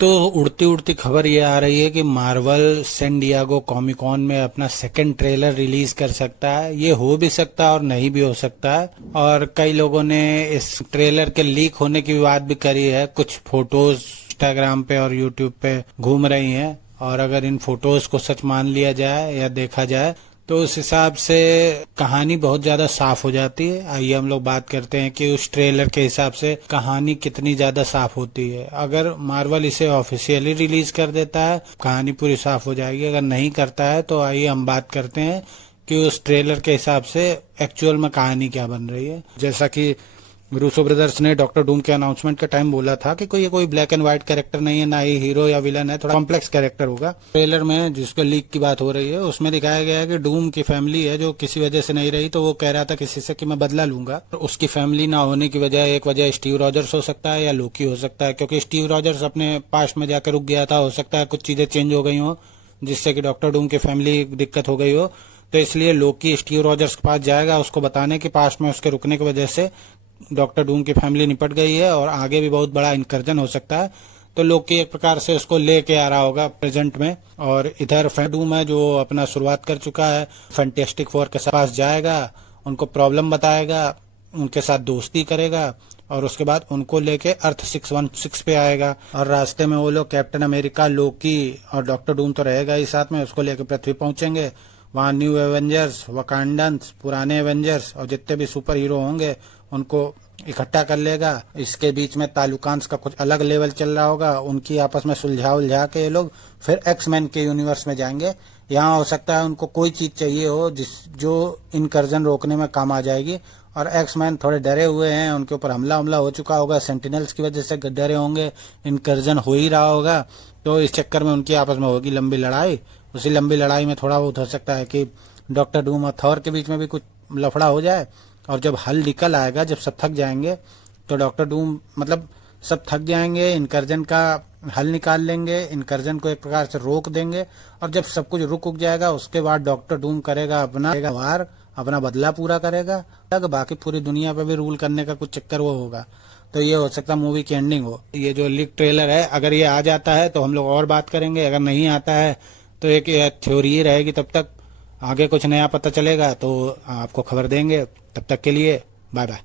तो उड़ती उड़ती खबर ये आ रही है कि Marvel San Diego Comic Con में अपना सेकंड ट्रेलर रिलीज कर सकता है। ये हो भी सकता है और नहीं भी हो सकता है। और कई लोगों ने इस ट्रेलर के लीक होने की बात भी करी है। कुछ फोटोज इंस्टाग्राम पे और यूट्यूब पे घूम रही हैं, और अगर इन फोटोज को सच मान लिया जाए या देखा जाए तो उस हिसाब से कहानी बहुत ज्यादा साफ हो जाती है। आइए हम लोग बात करते हैं कि उस ट्रेलर के हिसाब से कहानी कितनी ज्यादा साफ होती है। अगर मार्वल इसे ऑफिशियली रिलीज कर देता है, कहानी पूरी साफ हो जाएगी। अगर नहीं करता है तो आइए हम बात करते हैं कि उस ट्रेलर के हिसाब से एक्चुअल में कहानी क्या बन रही है। जैसा कि रूसो ब्रदर्स ने डॉक्टर डूम के अनाउंसमेंट के टाइम बोला था कि कोई ब्लैक एंड व्हाइट कैरेक्टर नहीं है, ना ही हीरो या विलन है, थोड़ा कॉम्प्लेक्स कैरेक्टर होगा। ट्रेलर में जिसके लीक की बात हो रही है उसमें दिखाया गया है कि डूम की फैमिली है जो किसी वजह से नहीं रही, तो वो कह रहा था किसी से कि मैं बदला लूंगा। तो उसकी फैमिली ना होने की वजह, एक वजह स्टीव रॉजर्स हो सकता है या लोकी हो सकता है, क्योंकि स्टीव रॉजर्स अपने पास्ट में जाकर रुक गया था। हो सकता है कुछ चीजें चेंज हो गई हो जिससे कि डॉक्टर डूम की फैमिली दिक्कत हो गई हो। तो इसलिए लोकी स्टीव रॉजर्स के पास जाएगा उसको बताने कि पास्ट में उसके रुकने की वजह से डॉक्टर डूम की फैमिली निपट गई है और आगे भी बहुत बड़ा इंकर्जन हो सकता है। तो लोकी एक प्रकार से उसको लेके आ रहा होगा प्रेजेंट में। और इधर डूम है जो अपना शुरुआत कर चुका है, फैंटास्टिक फोर के पास जाएगा, उनको प्रॉब्लम बताएगा, उनके साथ दोस्ती करेगा और उसके बाद उनको लेके अर्थ 616 पे आएगा। और रास्ते में वो लोग कैप्टन अमेरिका, लोकी और डॉक्टर डूम तो रहेगा ही साथ में, उसको लेके पृथ्वी पहुंचेंगे। वहां न्यू एवेंजर्स, वकांडन्स, पुराने एवेंजर्स और जितने भी सुपर हीरो होंगे उनको इकट्ठा कर लेगा। इसके बीच में तालुकांस का कुछ अलग लेवल चल रहा होगा, उनकी आपस में सुलझा उलझा के ये लोग फिर एक्समैन के यूनिवर्स में जाएंगे। यहाँ हो सकता है उनको कोई चीज चाहिए हो जो इनकर्जन रोकने में काम आ जाएगी। और एक्समैन थोड़े डरे हुए हैं, उनके ऊपर हमला हो चुका होगा, सेंटिनल्स की वजह से डरे होंगे, इनकर्जन हो ही रहा होगा। तो इस चक्कर में उनकी आपस में होगी लंबी लड़ाई। उसी लंबी लड़ाई में थोड़ा बहुत हो सकता है कि डॉक्टर डूम और थॉर के बीच में भी कुछ लफड़ा हो जाए। और जब हल निकल आएगा, जब सब थक जाएंगे, तो डॉक्टर डूम मतलब सब थक जाएंगे, इनकर्जन का हल निकाल लेंगे, इनकर्जन को एक प्रकार से रोक देंगे। और जब सब कुछ रुक जाएगा उसके बाद डॉक्टर डूम करेगा अपना वार, अपना बदला पूरा करेगा। बाकी पूरी दुनिया पे भी रूल करने का कुछ चक्कर वो होगा। तो ये हो सकता है मूवी की एंडिंग हो। ये जो लीक ट्रेलर है, अगर ये आ जाता है तो हम लोग और बात करेंगे, अगर नहीं आता है तो एक थ्योरी ही रहेगी। तब तक आगे कुछ नया पता चलेगा तो आपको खबर देंगे। तब तक के लिए बाय बाय।